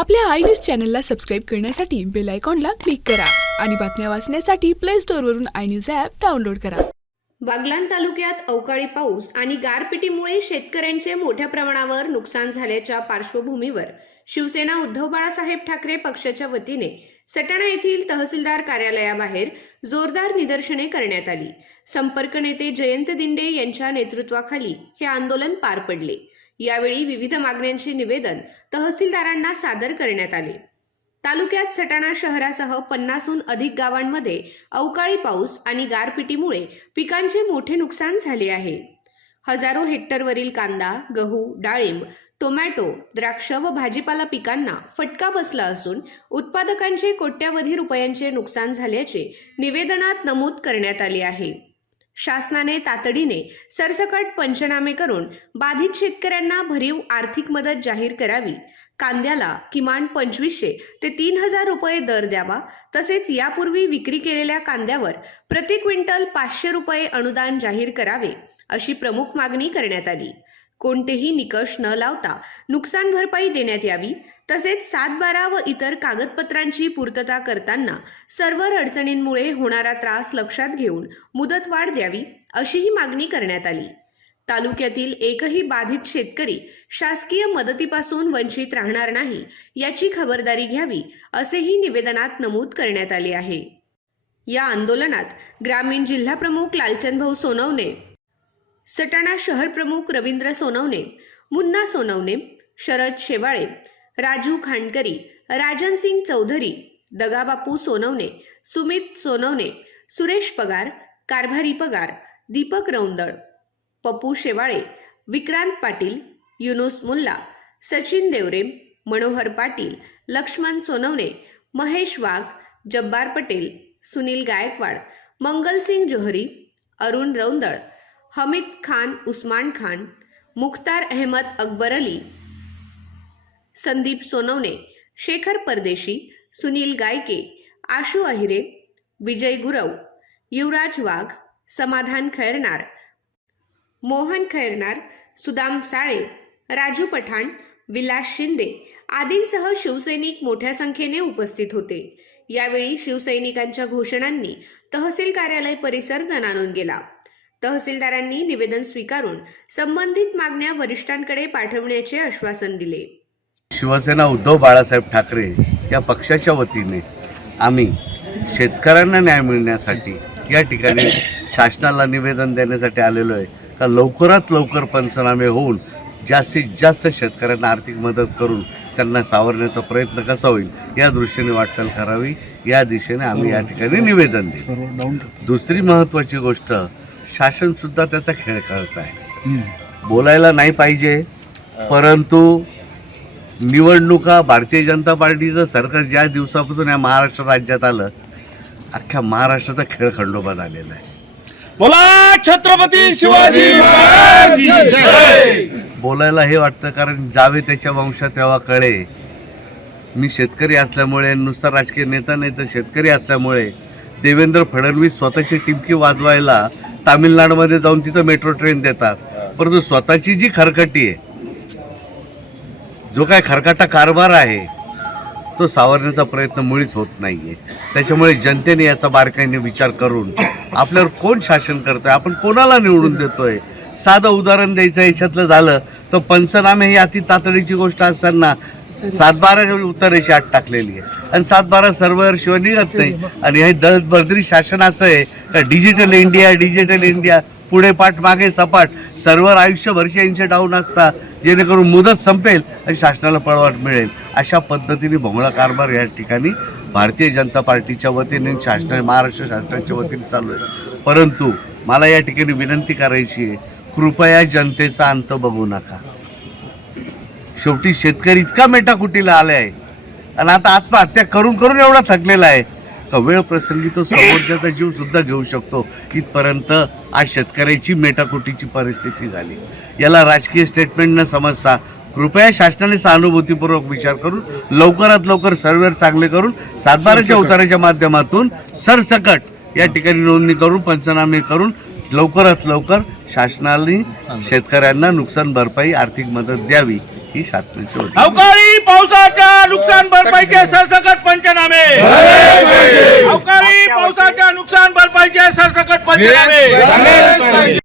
आपल्या I News चॅनलला subscribe करण्यासाठी बेल आयकॉनला क्लिक करा आणि बातम्या वाचण्यासाठी प्ले स्टोअरवरून आय न्यूज ॲप डाउनलोड करा. बागलाण तालुक्यात अवकाळी पाऊस आणि गारपिटीमुळे शेतकऱ्यांचे मोठ्या प्रमाणावर नुकसान झाल्याच्या पार्श्वभूमीवर शिवसेना उद्धव बाळासाहेब ठाकरे पक्षाच्या वतीने सटाणा येथील तहसीलदार कार्यालयाबाहेर जोरदार निदर्शने करण्यात आली. संपर्क नेते जयंत दिंडे यांच्या नेतृत्वाखाली हे आंदोलन पार पडले. यावेळी विविध मागण्यांचे निवेदन तहसीलदारांना सादर करण्यात आले. तालुक्यात सटाणा शहरासह 50हून अधिक गावांमध्ये अवकाळी पाऊस आणि गारपिटीमुळे पिकांचे मोठे नुकसान झाले आहे. हजारो हेक्टरवरील कांदा, गहू, डाळिंब, टोमॅटो, द्राक्ष व भाजीपाला पिकांना फटका बसला असून उत्पादकांचे कोट्यावधी रुपयांचे नुकसान झाल्याचे निवेदनात नमूद करण्यात आले आहे. शासनाने तातडीने सरसकट पंचनामे करून बाधित शेतकऱ्यांना भरीव आर्थिक मदत जाहीर करावी. कांद्याला किमान 2500 ते 3000 रुपये दर द्यावा. तसेच यापूर्वी विक्री केलेल्या कांद्यावर प्रति क्विंटल 500 रुपये अनुदान जाहीर करावे, अशी प्रमुख मागणी करण्यात आली. कोणतेही निकष न लावता नुकसान भरपाई देण्यात यावी. तसेच 7/12 व इतर कागदपत्रांची पूर्तता करताना सर्व्हर अडचणींमुळे होणारा त्रास लक्षात घेऊन मुदतवाढ द्यावी, अशीही मागणी करण्यात आली. तालुक्यातील एकही बाधित शेतकरी शासकीय मदतीपासून वंचित राहणार नाही याची खबरदारी घ्यावी, असेही निवेदनात नमूद करण्यात आले आहे. या आंदोलनात ग्रामीण जिल्हा प्रमुख लालचंद भाऊ सोनवणे, सटाणा शहर प्रमुख रवींद्र सोनवणे, मुन्ना सोनवणे, शरद शेवाळे, राजू खांडकरी, राजन सिंग चौधरी, दगाबापू सोनवणे, सुमित सोनवणे, सुरेश पगार, कारभारी पगार, दीपक रौंदळ, पप्पू शेवाळे, विक्रांत पाटील, युनुस मुल्ला, सचिन देवरे, मनोहर पाटील, लक्ष्मण सोनवणे, महेश वाघ, जब्बार पटेल, सुनील गायकवाड, मंगलसिंग जोहरी, अरुण रौंदळ, हमीद खान उस्मान खान, मुख्तार अहमद अकबर अली, संदीप सोनवणे, शेखर परदेशी, सुनील गायके, आशू अहिरे, विजय गुरव, युवराज वाघ, समाधान खैरनार, मोहन खैरनार, सुदाम साळे, राजू पठाण, विलास शिंदे आदींसह शिवसैनिक मोठ्या संख्येने उपस्थित होते. यावेळी शिवसैनिकांच्या घोषणांनी तहसील कार्यालय परिसर दणाणून गेला. तहसीलदारांनी निवेदन स्वीकारून संबंधित मागण्या वरिष्ठांकडे पाठवण्याचे आश्वासन दिले. शिवसेना उद्धव बाळासाहेब ठाकरे या पक्षाच्या वतीने आम्ही शेतकऱ्यांना न्याय मिळण्यासाठी या ठिकाणी शासनाला निवेदन देण्यासाठी आलेलो आहे का लवकरात लवकर पंचनामे होऊन जास्तीत जास्त शेतकऱ्यांना आर्थिक मदत करून त्यांना सावरण्याचा प्रयत्न कसा होईल या दृष्टीने वाटचाल करावी, या दिशेने आम्ही या ठिकाणी निवेदन देऊ. दुसरी महत्त्वाची गोष्ट, शासनसुद्धा त्याचा खेळ खेळत आहे. बोलायला नाही पाहिजे, परंतु निवडणुका भारतीय जनता पार्टीचं सरकार ज्या दिवसापासून या महाराष्ट्र राज्यात आलं, अख्ख्या महाराष्ट्राचा खेळ खंडोबा झालेला आहे. बोला छत्रपती शिवाजी महाराज की जय. बोलायला हे वाटतं कारण जावे त्याच्या वंशात तेव्हा कळे. मी शेतकरी असल्यामुळे, नुसता राजकीय नेता नाही तर शेतकरी असल्यामुळे देवेंद्र फडणवीस स्वतःची टिमकी वाजवायला तामिळनाडूमध्ये जाऊन तिथं मेट्रो ट्रेन देतात, परंतु स्वतःची जी खरकटी आहे, जो काय खरकाटा कारभार आहे, तो सावरण्याचा प्रयत्न मुळीच होत नाही आहे. त्याच्यामुळे जनतेने याचा बारकाईने विचार करून आपल्यावर कोण शासन करतोय, आपण कोणाला निवडून देतोय. साधं उदाहरण द्यायचं याच्यातलं झालं तर पंचनामे ही अति तातडीची गोष्ट असताना 7/12 उत्तरेची आट टाकलेली आहे आणि 7/12 सर्व्हर शिवाय निघत नाही. आणि हे दळबर्दरी शासन असं आहे का डिजिटल इंडिया पुढे पाठ मागे सपाट, सर्व्हर आयुष्यभरचे यांचे डाऊन असतात जेणेकरून मुदत संपेल आणि शासनाला पळवाट मिळेल. अशा पद्धतीने भोंगळा कारभार या ठिकाणी भारतीय जनता पार्टीच्या वतीने महाराष्ट्र शासनाच्या वतीने चालू आहे. परंतु मला या ठिकाणी विनंती करायची आहे, कृपया जनतेचा अंत बघू नका. शेवटी शेतकरी इतका मेटाकुटीला आला आहे आणि आता आत्महत्या करून करून एवढा थकलेला आहे का वेळ प्रसंगी तो समोरच्याचा जीव सुद्धा घेऊ शकतो. इथपर्यंत आज शेतकऱ्याची मेटाकुटीची परिस्थिती झाली. याला राजकीय स्टेटमेंट न समजता कृपया शासनाने सहानुभूतीपूर्वक विचार करून लवकरात लवकर सर्व्हर चांगले करून 7/12च्या उताराच्या माध्यमातून सरसकट या ठिकाणी नोंदणी करून पंचनामे करून लवकरात लवकर शासनाने शेतकऱ्यांना नुकसान भरपाई आर्थिक मदत द्यावी, ही शासनाची होती. अवकाळी पावसाच्या नुकसान भरपाईचे सरसकट पंचनामे. अवकाळी पावसाच्या नुकसान भरपाईचे सरसकट पंचनामे.